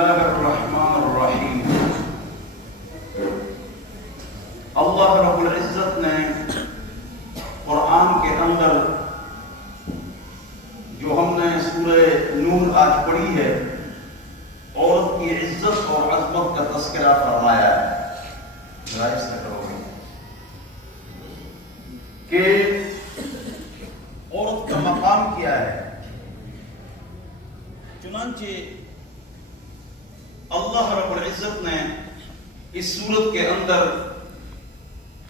اللہ الرحمن الرحیم۔ اللہ رب العزت نے قرآن کے اندر جو ہم نے سورہ نور آج پڑھی ہے، عورت کی عزت اور عظمت کا تذکرہ فرمایا ہے۔ ذرا سے کرو گے کہ عورت کا مقام کیا ہے۔ چنانچہ اللہ رب العزت نے اس سورت کے اندر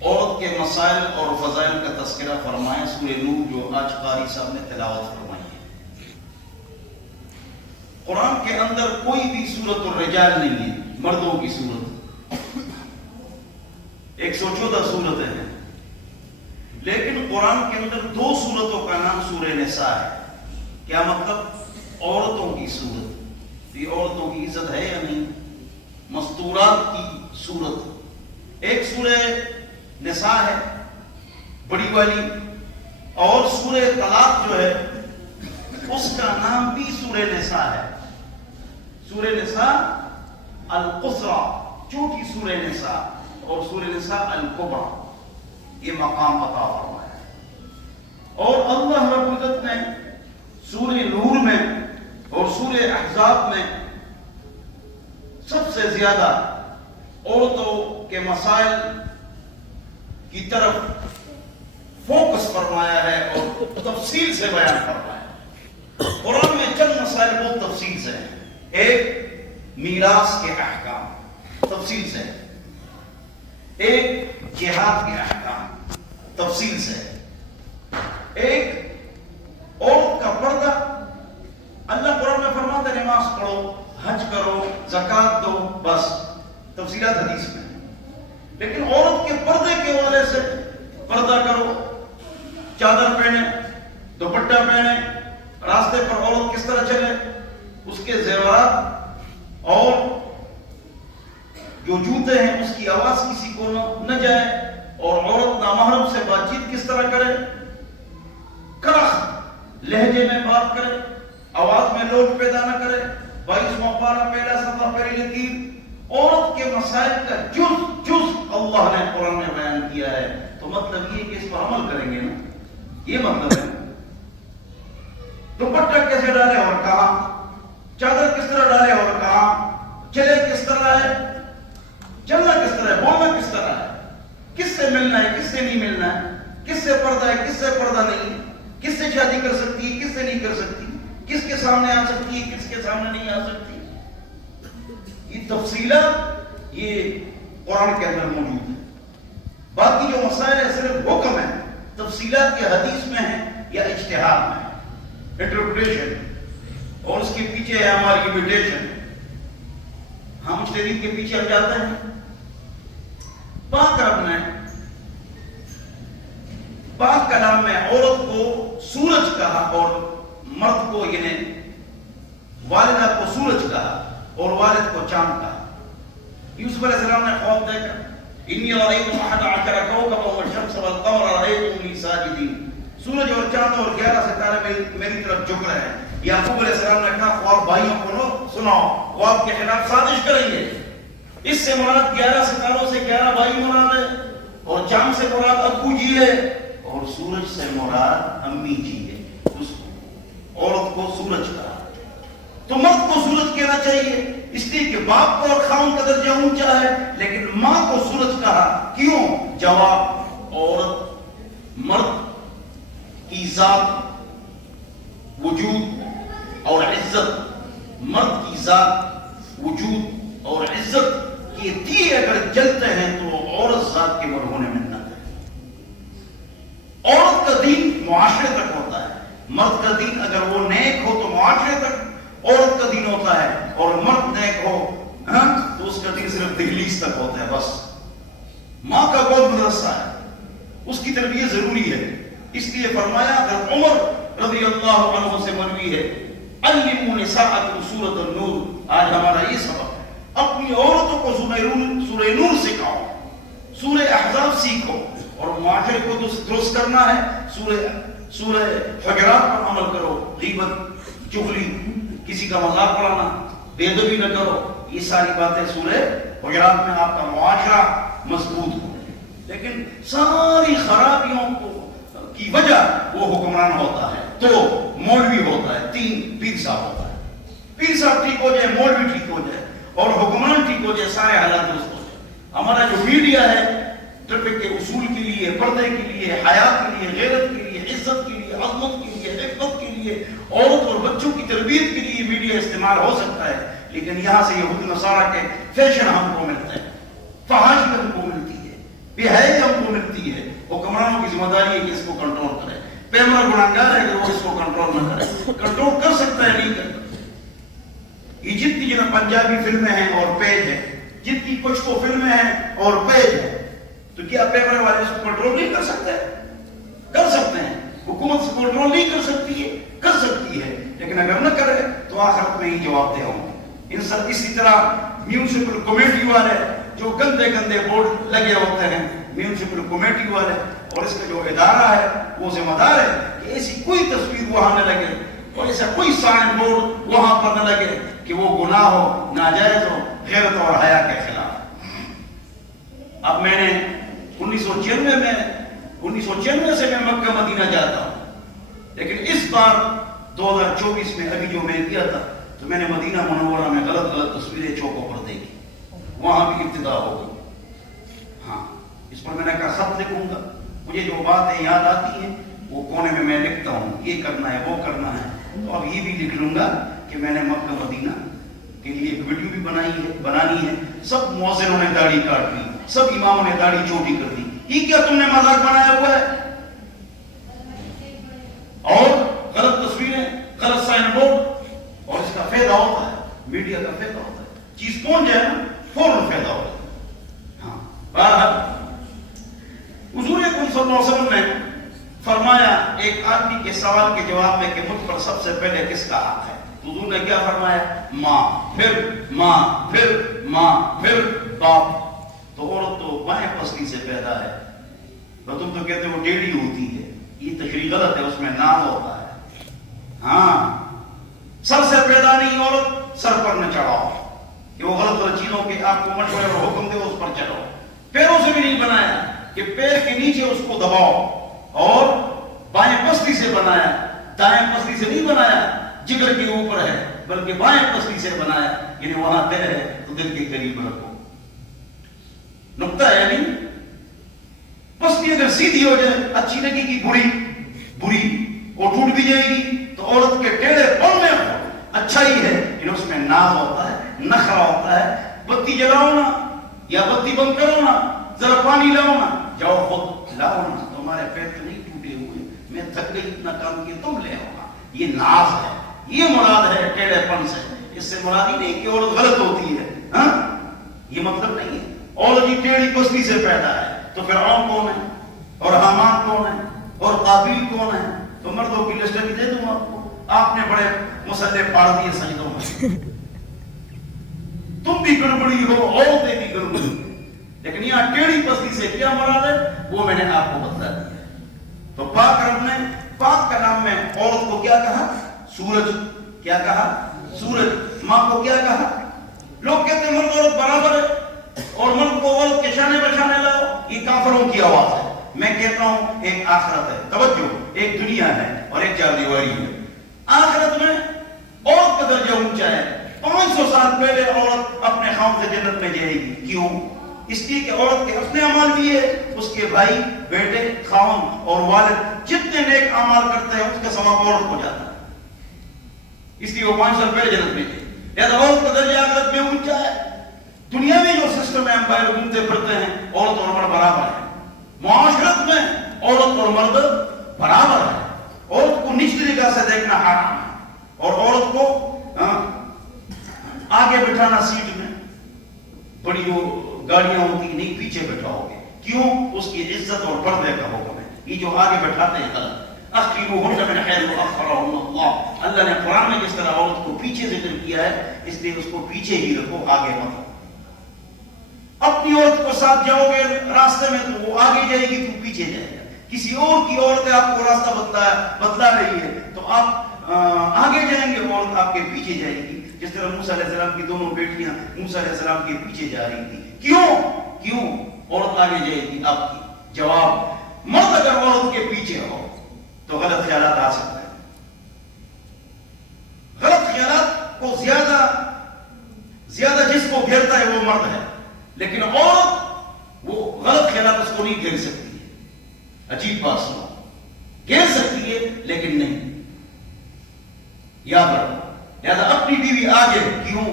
عورت کے مسائل اور فضائل کا تذکرہ فرمایا۔ سورہ نور جو آج قاری صاحب نے تلاوت فرمائی ہے، قرآن کے اندر کوئی بھی سورت الرجال نہیں ہے، مردوں کی سورت 114 سورتیں ہیں، لیکن قرآن کے اندر 2 سورتوں کا نام سورہ نساء ہے۔ کیا مطلب؟ عورتوں کی سورت۔ یہ عورتوں کی عزت ہے یا نہیں؟ مستورات کی سورت۔ ایک سورہ نساء ہے بڑی والی، اور سورہ طلاق جو ہے اس کا نام بھی سورہ نساء ہے۔ سورہ نساء القصرى، چھوٹی سورہ نساء، اور سورہ نساء الکبریٰ، یہ مقام عطا فرمایا ہے۔ اور اللہ رب العزت نے سورہ نور میں اور سورہ احزاب میں سب سے زیادہ عورتوں کے مسائل کی طرف فوکس فرمایا ہے اور تفصیل سے بیان فرمایا ہے۔ قرآن میں چند مسائل بہت تفصیل سے ہیں۔ ایک میراث کے احکام تفصیل سے ہے، ایک جہاد کے احکام تفصیل سے ہے، ایک عورت کا پردہ۔ اللہ قرآن میں فرماتا ہے نماز پڑھو، حج کرو، زکات دو، بس تفصیلات حدیث میں۔ لیکن عورت کے پردے کے حوالے سے پردہ کرو، چادر پہنے، دوپٹہ پہنے، راستے پر عورت کس طرح چلے، اس کے زیورات اور جو جوتے ہیں اس کی آواز کسی کو نہ جائے، اور عورت نامحرم سے بات چیت کس طرح کرے، کرخت لہجے میں بات کرے، آواز میں لوٹ پیدا نہ کرے۔ 22واں پارہ پہلا صفحہ پہلی لکیر عورت کے مسائل کا جز اللہ نے قرآن میں بیان کیا ہے۔ تو مطلب یہ کہ اس پر عمل کریں گے نا، یہ مطلب ہے۔ دوپٹہ کیسے ڈالے اور کہاں، چادر کس طرح ڈالے اور کہاں، چلے کس طرح ہے، چلنا کس طرح ہے، بولنا کس طرح ہے، کس سے ملنا ہے، کس سے نہیں ملنا ہے، کس سے پردہ ہے، کس سے پردہ نہیں ہے، کس سے شادی کر سکتی ہے، کس سے نہیں کر سکتی، کس کے سامنے آ سکتی ہے، کس کے سامنے نہیں آ سکتی۔ یہ تفصیلات یہ قرآن کے اندر موجود ہے۔ باقی جو مسائل ہے صرف حکم ہے، تفصیلات کے حدیث میں ہیں یا اجتہاد میں ہے، انٹرپریٹیشن، اور اس کے پیچھے ہے ہماری انویٹیشن۔ ہم مجتہدین کے پیچھے ہم جاتے ہیں۔ پاک رب نے پاک کلام میں عورت کو سورج کہا اور مرد کو یعنی والدہ کو سورج کہا اور والد کو چاند کہا۔ یوسف علیہ السلام نے خواب دیکھا، انی رأیت 11 کوکبا والشمس والقمر رأیتهم لی ساجدین، سورج اور چاند اور 11 ستارے میری طرف جھک رہے ہیں۔ یعقوب علیہ السلام نے کہا خواب بھائیوں کو سناؤ، خواب کے خلاف سازش کریں گے۔ اس سے مراد 11 ستاروں سے 11 بھائی مراد ہے، اور چاند سے مراد ابو جی ہے، اور سورج سے مراد امی جی ہے۔ عورت کو سورج کہا، تو مرد کو سورج کہنا چاہیے اس لیے کہ باپ کو اور خاون کا درجہ اونچا ہے، لیکن ماں کو سورج کہا کیوں؟ جواب، عورت مرد کی ذات، وجود اور عزت، مرد کی ذات، وجود اور عزت کے دیے اگر جلتے ہیں تو عورت ذات کے مرہون منت ہے۔ عورت کا دین معاشرے تک ہوتا ہے، مرد کا دین اگر وہ نیک ہو تو معاشرے تک عورت کا دین ہوتا ہے، اور مرد نیک ہو تو اس کا دین صرف دہلیز تک ہوتا ہے بس۔ ماں کا گود مدرسہ ہے، اس کی تربیت ضروری ہے۔ اس لیے فرمایا، اگر عمر رضی اللہ عنہ سے مروی ہے، علموا نساءکم سورۃ النور، آج ہمارا یہ سبق ہے، اپنی عورتوں کو سورہ نور سکھاؤ، سورہ احزاب سیکھو، اور معاشرے کو درست کرنا ہے سورہ حجرات پر عمل کرو۔ غیبت، چغلی، کسی کا مذاق اڑانا، بے ادبی نہ کرو. یہ ساری باتیں سورہ حجرات میں آپ کا معاشرہ مضبوط ہو. لیکن ساری خرابیوں کی وجہ وہ حکمران ہوتا ہے تو مولوی ہوتا ہے. 3 پیر صاحب ہوتا ہے. پیر صاحب ٹھیک ہو جائے, مولوی ٹھیک ہو جائے اور حکمران ٹھیک ہو جائے, سارے حالات درست ہو جائے. ہمارا جو میڈیا ہے ٹریفک کے اصول کے لیے, پردے کے لیے, حیا کے لیے, غیرت کے لیے, عزت کے لیے, عظمت کے لیے, حفظت کے لیے, عورت اور بچوں کی تربیت کے لیے میڈیا استعمال ہو سکتا ہے. لیکن یہاں سے یہود نصارہ کے فیشن ہم کو ملتے ہیں, فحاشی ہم کو ملتی ہے, بے حیائی ہم کو ملتی ہے. حکمرانوں کی ذمہ داری ہے کہ اس کو کنٹرول کرے. پیمرا گناہگار ہے کہ وہ اس کو کنٹرول نہ کرے. کنٹرول کر سکتا ہے, نہیں کرتا. یہ جتنی جو پنجابی فلمیں ہیں اور پیج ہے, جتنی کچھ کو فلمیں ہیں اور پیج ہے, تو کیا پیمرا والے اس کو کنٹرول نہیں کر سکتے؟ کر سکتے ہیں. حکومت سے کنٹرول نہیں کر سکتی ہے, کر سکتی ہے, لیکن اگر نہ کرے تو آخرت میں ہی جواب دہ ہوں. ان سب اسی طرح میونسپل کمیٹی والے جو گندے گندے بورڈ لگے ہوتے ہیں, میونسپل کمیٹی والے, اور اس کا جو ادارہ ہے وہ ذمہ دار ہے کہ ایسی کوئی تصویر وہاں نہ لگے اور ایسا کوئی سائن بورڈ وہاں پر نہ لگے کہ وہ گناہ ہو, ناجائز ہو, غیرت اور حیا کے خلاف. اب میں نے 1996 سے میں مکہ مدینہ جاتا ہوں, لیکن اس بار 2024 میں ابھی جو میں نے کیا تھا تو میں نے مدینہ منورہ میں غلط تصویریں چوکوں پر دیکھی. وہاں بھی ابتدا ہو گئی. ہاں, اس پر میں نے کہا خط لکھوں گا. مجھے جو باتیں یاد آتی ہیں وہ کونے میں لکھتا ہوں, یہ کرنا ہے, وہ کرنا ہے. تو اب یہ بھی لکھ لوں گا کہ میں نے مکہ مدینہ کے لیے ایک ویڈیو بھی بنانی ہے. سب مؤذنوں نے داڑھی کاٹ لی, سب اماموں نے داڑھی چھوٹی کر دی. یہ کیا تم نے مذاق بنایا ہوا ہے؟ اور غلط تصویریں, غلط سائن بورڈ, اور اس کا فائدہ ہوتا ہے, میڈیا کا فائدہ ہوتا ہے. چیز پہنچ جائے نا فوراً فائدہ ہوتا ہے. ہاں, بہرحال حضور اکرم صلی اللہ علیہ وسلم نے فرمایا ایک آدمی کے سوال کے جواب میں کہ مجھ پر سب سے پہلے کس کا حق ہے؟ حضور نے کیا فرمایا؟ ماں, پھر ماں, پھر ماں, پھر باپ. تو عورت تو بائیں پسلی سے پیدا ہے, تو تم تو کہتے ہو ٹیڑھی ہوتی ہے. یہ تشریح غلط ہے, اس میں نام ہوتا ہے. ہاں, سر سے پیدا نہیں عورت, سر پر نہ چڑھاؤ کہ وہ غلط چیزوں کے آپ کو مشورے اور حکم دے اس پر چڑھو. پیروں سے بھی نہیں بنایا کہ پیر کے نیچے اس کو دباؤ, اور بائیں پسلی سے بنایا, دائیں پسلی سے نہیں بنایا جگر کے اوپر ہے, بلکہ بائیں پسلی سے بنایا, یعنی وہاں دل ہے تو دل کے قریب رکھو. نقطہ ہے نہیں. پسلی اگر سیدھی ہو جائے اچھی لگے گی, بری اور ٹوٹ بھی جائے گی. تو عورت کے ٹیڑھے پن میں اچھا ہی ہے, یعنی اس میں ناز ہوتا ہے, نخرا ہوتا ہے. بتی جلاؤ نا یا بتی بند کرو نا, ذرا پانی لاؤ نا, جاؤ خود لاؤ نا, تمہارے پیر تو نہیں ٹوٹے ہوئے, میں تھک گئی اتنا کام کیا, تم لے آؤ نا. یہ ناز ہے, یہ مراد ہے ٹیڑھے پن سے. اس سے مراد ہی نہیں کہ عورت غلط ہوتی ہے, ہاں, یہ مطلب نہیں ہے. عورت ہی ٹیڑھی پسلی سے پیدا ہے. تو فرعون کون ہے, اور حامان کون ہے, اور قابیل کون ہے؟ تو مردوں کی لسٹ بھی دے دوں آپ کو. آپ نے بڑے مسلح پاڑ دیے سجدوں میں. تم بھی گڑبڑی ہو, عورتیں بھی گڑبڑی. لیکن یہاں ٹیڑھی پسلی سے کیا مراد ہے وہ میں نے آپ کو بتا دیا. تو پاک رب نے پاک کا نام میں عورت کو کیا کہا؟ سورج. کیا کہا؟ سورج. ماں کو کیا کہا؟ لوگ کہتے ہیں مرد عورت برابر ہے اور مرد کو عورت کے شانے بشانے لاؤ, یہ کافروں کی آواز ہے. میں کہتا ہوں ایک آخرت ہے, توجہ, ایک دنیا ہے اور ایک چار دیواری ہے. آخرت میں عورت کا درجہ اونچا ہے. 500 سال پہلے عورت اپنے خاوند سے جنت میں جائے گی. کیوں؟ اس لیے کہ عورت کے اپنے اعمال بھی ہے, اس کے بھائی, بیٹے, خاوند اور والد جتنے نیک اعمال کرتے ہیں اس کا ثواب عورت کو جاتا ہے. اس لیے وہ 500 سال پہلے جنت میں گئے. لہذا عورت کا درجہ آخرت میں اونچا ہے. دنیا میں جو سسٹم ہے, امپائر گھومتے پھرتے ہیں, عورت اور مرد برابر ہے. معاشرت میں عورت اور مرد برابر ہے. عورت کو نچلی نگاہ سے دیکھنا حرام ہے, اور عورت کو آگے بٹھانا سیٹ میں, بڑی جو گاڑیاں ہوتی نہیں پیچھے بٹھاؤ گے. کیوں؟ اس کی عزت اور پردے کا حکم ہے. یہ جو آگے بٹھاتے ہیں غلط. اخیروہن من حیث اخرجہن اللہ, اللہ نے قرآن میں جس طرح عورت کو پیچھے ذکر کیا ہے, اس لیے اس کو پیچھے ہی رکھو, آگے مت. اپنی عورت کو ساتھ جاؤ گے راستے میں تو وہ آگے جائے گی, تو پیچھے جائے گا. کسی اور کی عورت آپ کو راستہ بتلا رہی ہے تو آپ آگے جائیں گے, عورت آپ کے پیچھے جائے گی. جس طرح موسیٰ علیہ السلام کی دونوں بیٹیاں موسیٰ علیہ السلام کے پیچھے جا رہی تھی. کیوں عورت آگے جائے گی؟ آپ کی جواب، مرد اگر عورت کے پیچھے ہو تو غلط خیالات آ سکتے ہیں. غلط خیالات کو زیادہ جس کو گھیرتا ہے وہ مرد ہے، لیکن عورت وہ غلط خیالات اس کو نہیں گھیر سکتی ہے. عجیب بات سنو، گھیر سکتی ہے لیکن نہیں. یاد رکھو، لہذا اپنی بیوی آگے. کیوں؟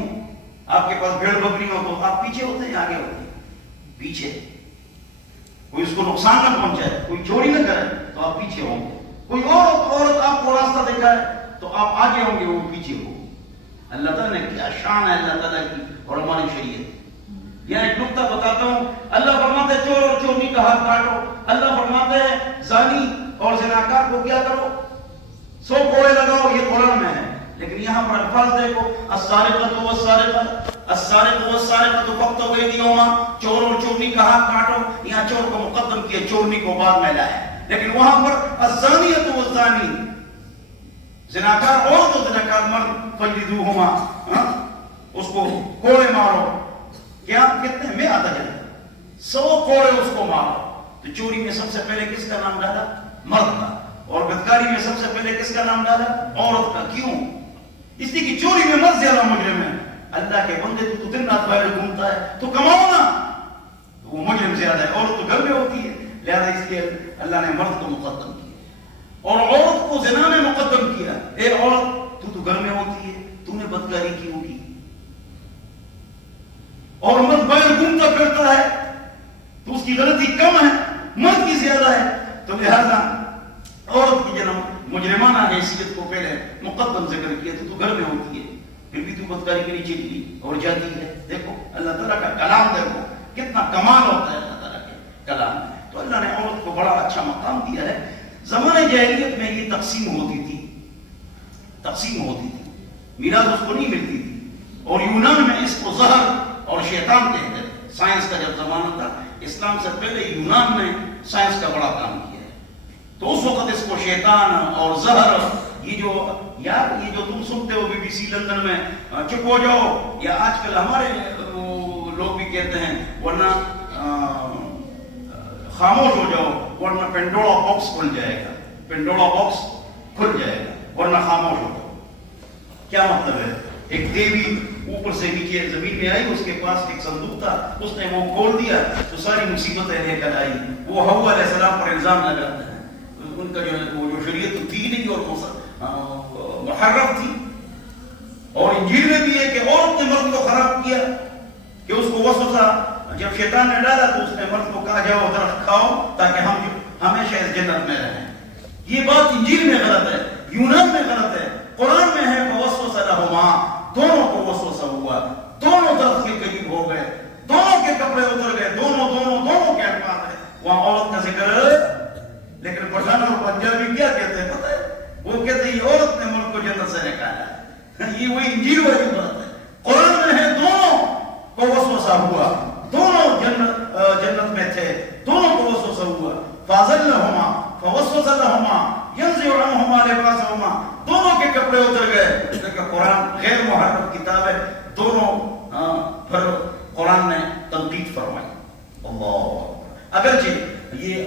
آپ کے پاس بھیڑ بکری ہو تو آپ پیچھے ہوتے ہیں آگے ہوتے ہیں؟ پیچھے. کوئی اس کو نقصان نہ پہنچائے، کوئی چوری نہ کرے تو آپ پیچھے ہوں گے. کوئی عورت آپ کو راستہ دکھائے تو آپ آگے ہوں گے، وہ پیچھے ہو. اللہ تعالیٰ نے کیا شان ہے اللہ تعالیٰ کی اور ہماری شریعت. یہاں ایک نقطہ بتاتا ہوں. اللہ فرماتے ہیں چور اور چورنی کا ہاتھ کاٹو. اللہ فرماتے ہیں زانی اور زناکار کو کیا کرو؟ 100 کوڑے لگاؤ. یہ قرآن میں ہے. لیکن یہاں پر الفاظ دیکھو، السارقۃ والسارق فاقطعوا ایدیہما. چور اور چورنی کا ہاتھ کاٹو. یہاں چور کو مقدم کیا، چورنی کو بعد میں لایا. لیکن وہاں پر الزانیۃ والزانی، زناکار عورت اور زناکار مرد، فجلدوہما، اس کو کوڑے مارو. کیا کتنے میں آتا جائے 100 کوڑے اس کو مارو. تو چوری میں سب سے پہلے کس کا نام ڈالا؟ مرد کا. اور بدکاری میں سب سے پہلے کس کا نام ڈالا؟ عورت کا. کیوں؟ اس لیے کہ چوری میں مرد زیادہ مجرم ہے. اللہ کے بندے تو دن رات باہر گھومتا ہے تو کماؤ نا، وہ مجرم زیادہ ہے. عورت تو گھر میں ہوتی ہے. لہذا اس لیے اللہ نے مرد کو مقدم کیا اور عورت کو زنا میں مقدم کیا. اے عورت، تو گھر میں ہوتی ہے، تو نے بدکاری کیوں کی؟ اور مرد باہر گھومتا پھرتا ہے تو اس کی غلطی کم ہے، مرد کی زیادہ ہے. تو لہذا عورت کی جنم مجرمانہ حیثیت کو پہلے مقدم ذکر کیا. تو گھر میں ہوتی ہے پھر بھی تو بدکاری کے نیچے چلی اور جاتی ہے. دیکھو اللہ تعالیٰ کا کلام، دیکھو کتنا کمال ہوتا ہے اللہ تعالیٰ کے کلام میں. تو اللہ نے عورت کو بڑا اچھا مقام دیا ہے. زمانے جاہلیت میں یہ تقسیم ہوتی تھی، میراث اس کو نہیں ملتی تھی. اور یونان میں اس کو زہر اور شیطان کہتے ہیں. سائنس کا جب زمانہ تھا، اسلام سے پہلے یونان نے سائنس کا بڑا کام کیا ہے. تو اس وقت اس کو شیطان اور زہر، یہ جو تم سنتے ہو BBC لندن میں چپ ہو جاؤ، یا آج کل ہمارے لوگ بھی کہتے ہیں ورنہ خاموش ہو جاؤ ورنہ پینڈورا باکس کھل جائے گا، ورنہ خاموش ہو جاؤ. کیا مطلب ہے؟ ایک دیوی اوپر سے نیچے زمین میں آئی، اس کے پاس ایک صندوق تھا، اس نے وہ کھول دیا تو ساری مصیبتیں لے کر آئی. وہ حوا علیہ السلام پر الزام لگاتے ہیں. ان کا جو شریعت تھی نہیں اور محرم تھی. اور انجیل میں بھی ہے کہ عورت نے مرد کو خراب کیا، کہ اس کو وسوسہ جب شیطان نے ڈالا تو اس نے مرد کو کہا جاؤ درخت کھاؤ تاکہ ہم ہمیشہ اس جنت میں رہیں. یہ بات انجیل میں غلط ہے، یونان میں غلط ہے. قرآن میں ہے فوسوس لہما، دونوں کو وسوسہ ہوا، دونوں درخت کے قریب ہو گئے، دونوں کے کپڑے اتر گئے، دونوں کے الفاظ ہے. وہاں عورت کا ذکر ہے، لیکن پٹھان اور پنجابی کیا کہتے ہیں پتہ ہے؟ وہ کہتے ہیں یہ عورت نے مرد کو جنت سے نکالا ہے. یہ وہی انجیل والی بات ہے. قرآن میں ہے دونوں کو وسوسہ ہوا، دونوں جنت میں تھے، دونوں کو وسوسہ ہوا. فازلہما فوسوس لہما ینزع عنہما لباسہما، دونوں کے کپڑے اتر گئے. لیکن قرآن غیر محرم کتاب ہے، دونوں پر قرآن نے تنقید فرمائی. اللہ اگرچہ یہ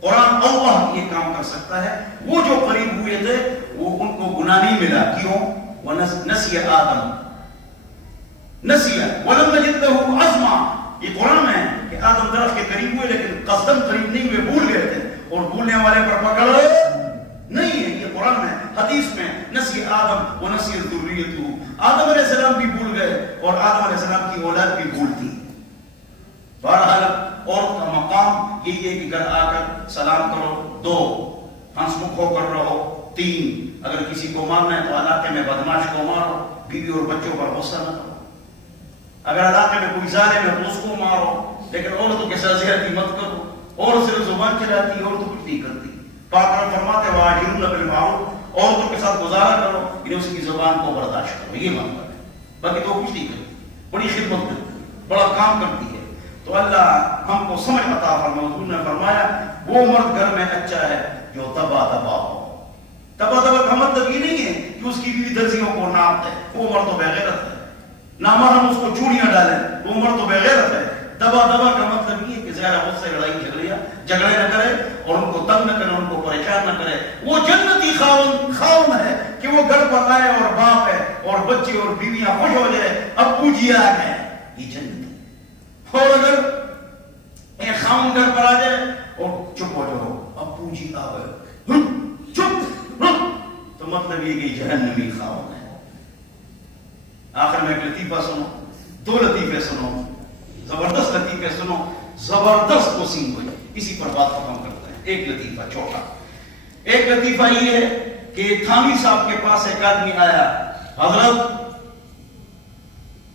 قرآن اللہ یہ کام کر سکتا ہے. وہ جو قریب ہوئے تھے وہ ان کو گناہ نہیں ملا. کیوں؟ نسی آدم نسیہ ولم نجد له عزما. یہ قرآن میں ہے کہ آدم درخت کے قریب ہوئے لیکن قصداً قریب نہیں ہوئے، بھول گئے تھے، اور بھولنے والے پر پکڑ نہیں ہے. یہ قرآن میں، حدیث میں نسی آدم و نسی ذریتہ. آدم علیہ السلام بھی بھول گئے اور آدم علیہ السلام کی اولاد بھی بھولتی. بہرحال عورت کا مقام یہی ہے کہ گھر آ کر سلام کرو، 2 ہنس مکھ ہو کر رہو، 3 اگر کسی کو مارنا ہے تو علاقے میں بدماش کو مارو، بیوی اور بچوں پر غصہ نہ کرو. اگر علاقے میں کوئی ظالم ہے تو اس کو مارو، لیکن عورتوں کے ساتھ زیادتی مت کرو. عورت صرف زبان چلاتی ہے، عورتوں کچھ نہیں کرتی. پاک رب فرماتے ہیں وَاعْشِرُوهُنَّ بِالْمَعْرُوفِ، عورتوں کے ساتھ گزارا کرو، یعنی اس کی زبان کو برداشت کرو. یہ مطلب ہے. باقی تو کچھ نہیں کرتی، بڑی خدمت کرتی ہے، بڑا کام کرتی ہے. تو اللہ ہم کو سمجھ عطا فرمائے. حضور نے فرمایا وہ مرد گھر میں اچھا ہے جو دبا ہو، دبا دبا کا مطلب یہ نہیں ہے کہ اس کی بیوی درزیوں کو ناپ دے، وہ مرد و بغیرت ہے، نہ مرہم اس کو چوڑیاں ڈالیں، وہ مرد و بغیرت ہے۔ دبا دبا کا مطلب یہ ہے کہ زیادہ خود سے لڑائی جھگڑے نہ کرے اور ان کو تنگ نہ کرے، ان کو پریشان نہ کرے۔ وہ جنتی خاون ہے کہ وہ گھر پر آئے اور باپ ہے اور بچے اور بیویاں خوش ہو جائے، ابو جی آ گئے، یہ جنت ہے۔ اور اگر ایک خاون گھر پر آ جائے اور چپ ہو جاؤ، ابو جی آ گئے، چپ، تو مطلب یہ کہ جہنمی خاون ہے۔ آخر میں ایک لطیفہ سنو، دو لطیفے سنو، زبردست لطیفے سنو، زبردست کوسین ہوئی، اسی پر بات ختم کرتے ہیں۔ ایک لطیفہ چھوٹا، ایک لطیفہ یہ ہے کہ تھانوی صاحب کے پاس ایک آدمی آیا،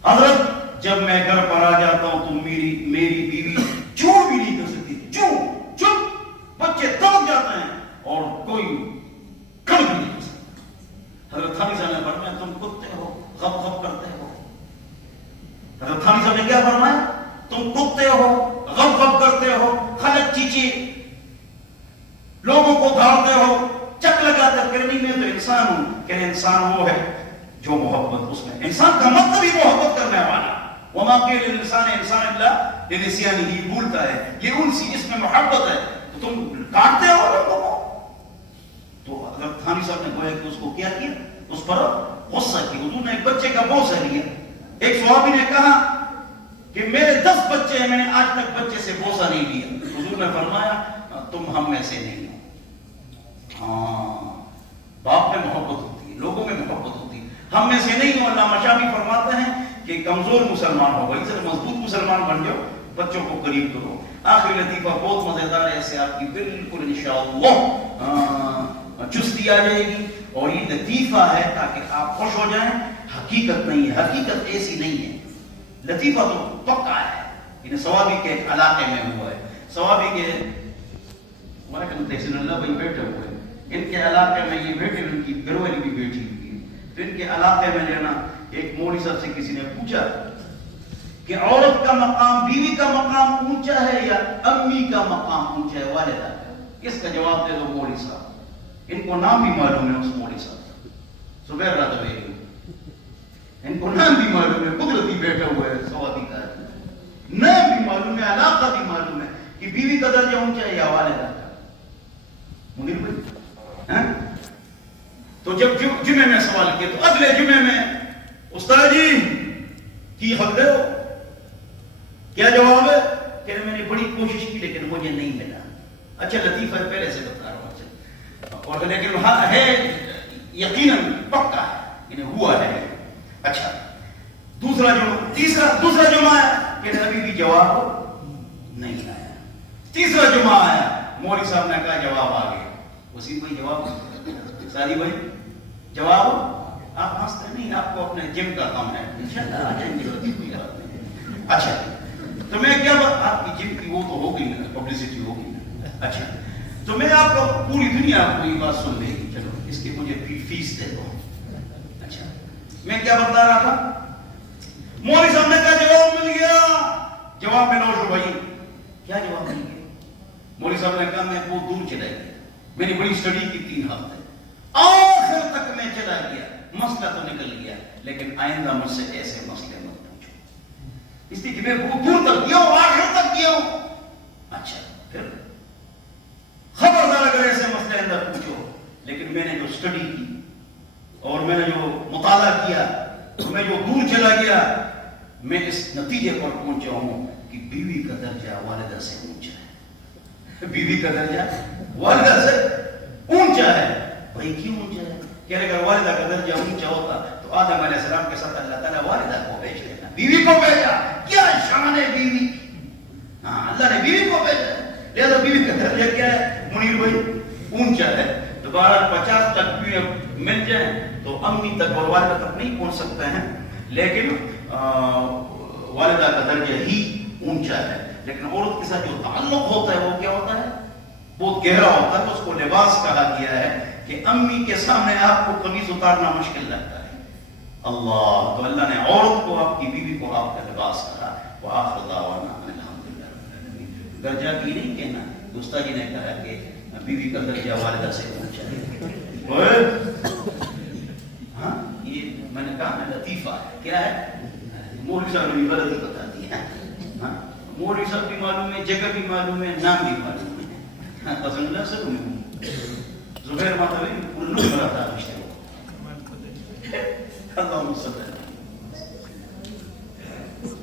حضرت جب میں گھر پر آ جاتا ہوں تو میری بیوی چوں بھی نہیں کر سکتی، چپ، بچے تڑپ جاتے ہیں اور کوئی کر بھی نہیں کر سکتا۔ حضرت تھانوی صاحب نے فرمایا تم کتے ہو، غب غب کرتے ہو۔ حضرت تھانوی صاحب نے کیا فرمایا؟ تم کتے ہو، غب غب کرتے ہو، خلق چیچی، لوگوں کو دھاڑتے ہو، چک لگاتے ہو۔ کہ نہیں میں تو انسان ہوں۔ کہ انسان وہ ہے جو محبت اس میں، انسان کا مطلب ہی محبت کرنے والا۔ وما قیل للانسان انسان الا لنسیانہ، یہ بھولتا ہے، یہ انسی، اس میں محبت ہے۔ تو تم کاٹتے ہو لوگوں کو۔ تو حضرت تھانوی صاحب نے گویا کہ اس کو کیا کیا، اس پر غصہ کیا۔ حضور نے ایک بچے کا بوسہ لیا۔ ایک صحابی نے کہا کہ میرے 10 بچے ہیں، میں نے آج تک بچے سے بوسہ نہیں لیا۔ حضور نے فرمایا تم ہم میں سے نہیں ہو۔ ہاں، باپ میں محبت ہوتی ہے، لوگوں میں محبت ہوتی ہے، ہم میں سے نہیں ہو۔ علامہ شافعی فرماتے ہیں کہ کمزور مسلمان ہو گئی، صرف مضبوط مسلمان بن جاؤ، بچوں کو قریب کرو۔ آخری لطیفہ بہت مزیدار ہے، اسے آپ کی بالکل انشاءاللہ چستی آ جائے گی، اور یہ لطیفہ ہے تاکہ آپ خوش ہو جائیں۔ حقیقت نہیں ہے، حقیقت ایسی نہیں ہے، لطیفہ تو پکا ہے۔ انہیں سوابی کے ایک علاقے میں ہوا ہے، سوابی کے تحسین اللہ بھائی بیٹھے ہوئے، ان کے علاقے میں یہ بیٹھے، ان کی گھر والی بھی بیٹھی ہوئی ہے۔ تو ان کے علاقے میں جو ہے نا، ایک مولوی صاحب سے کسی نے پوچھا کہ عورت کا مقام، بیوی کا مقام اونچا ہے یا امی کا مقام اونچا ہے، والدہ کا؟ کس کا جواب دے دو مولوی صاحب؟ ان کو نام بھی معلوم ہے اس مولوی صاحب، زبیر رضوی، ان کو نام بھی معلوم ہے، قدرتی بیٹھا ہوا ہے سوابی کا، نام بھی معلوم ہے، علاقہ بھی معلوم ہے کہ بیوی کا درجہ اونچا ہے یا والدہ کا۔ منیر بھائی تو جب جمعے میں سوال کیا تو اگلے جمعے میں استاد جی کی حق دے ہو، کیا جواب ہے؟ کہ میں نے بڑی کوشش کی لیکن مجھے نہیں ملا۔ اچھا لطیفہ ہے، پہلے سے بتا رہا ہوں، اور لیکن وہاں ہے یقیناً پکا ہے، انہیں ہوا ہے۔ اچھا دوسرا جمعہ آیا کہ ابھی بھی جواب نہیں آیا۔ تیسرا جمعہ آیا، مولوی صاحب نے کہا جواب آ گیا۔ اسی کوئی جواب، سادی بھائی جواب، آپ ہنستے نہیں، آپ کو اپنے جم کا کام ہے، انشاءاللہ آ جائیں گے، کوئی بات نہیں۔ اچھا تو میں کیا بات، آپ کی جم کی وہ تو ہو گئی نا، پبلسٹی ہو گئی نا۔ اچھا تو میں آپ کو پوری دنیا آپ کو یہ بات سن لے گی، چلو اس کی مجھے فیس دے دو۔ اچھا میں کیا بتا رہا تھا؟ مولوی صاحب نے کہا جواب مل گیا۔ جواب میں نوش بھائی کیا جواب مل گیا؟ مولوی صاحب نے کہا میں بہت دور چلا گیا، میں نے بڑی اسٹڈی کی 3 ہفتے، آخر تک میں چلا گیا، مسئلہ تو نکل گیا، لیکن آئندہ مجھ سے ایسے مسئلے مت پوچھو، اس لیے کہ میں بہت دور تک گیا ہوں، آخر تک گیا ہوں۔ اچھا پھر خبردار اگر ایسے مسئلے اندر پوچھو، لیکن میں نے جو اسٹڈی کی اور میں نے جو مطالعہ کیا، میں جو دور چلا گیا، میں اس نتیجے پر پہنچا ہوں کہ بیوی کا درجہ والدہ سے اونچا ہے، بیوی کا درجہ والدہ سے اونچا ہے۔ بھائی کیوں اونچا ہے؟ کہ اگر والدہ کا درجہ اونچا ہوتا تو آدم علیہ السلام کے ساتھ اللہ تعالیٰ والدہ کو بھیج دینا، بیوی کو بھیجا، کیا شان ہے بیوی، ہاں اللہ نے بیوی کو بھیجا، لہذا بیوی کا درجہ کیا ہے منیر بھائی؟ اونچا ہے۔ تو 50 تک بھی مل جائیں تو امی تک اور والدہ تک نہیں پہنچ سکتے ہیں، لیکن والدہ کا درجہ ہی اونچا ہے۔ لیکن عورت کے ساتھ جو تعلق ہوتا ہے وہ کیا ہوتا ہے؟ بہت گہرا ہوتا ہے۔ اس کو لباس کہا گیا ہے کہ امی کے سامنے آپ کو قمیض اتارنا مشکل لگتا ہے۔ اللہ تو اللہ نے عورت کو، آپ کی بیوی کو آپ کا لباس کہا۔ وآخر دعوانا الحمدللہ رب العالمین۔ درجہ کی نہیں کہنا، استاد جی نے کہا کہ بیوی کا درجہ والدہ سے اونچا ہے۔ ہاں یہ میں نے کہا نا لطیفہ کیا ہے. مولوی صاحب نے بھی غلطی بتا دی ہے. مولوی صاحب بھی معلوم ہے, جگہ بھی معلوم ہے, نام بھی معلوم ہے. حسن اللہ سر زبیر مطلب پورا نمبر آتا ہے. اللهم صل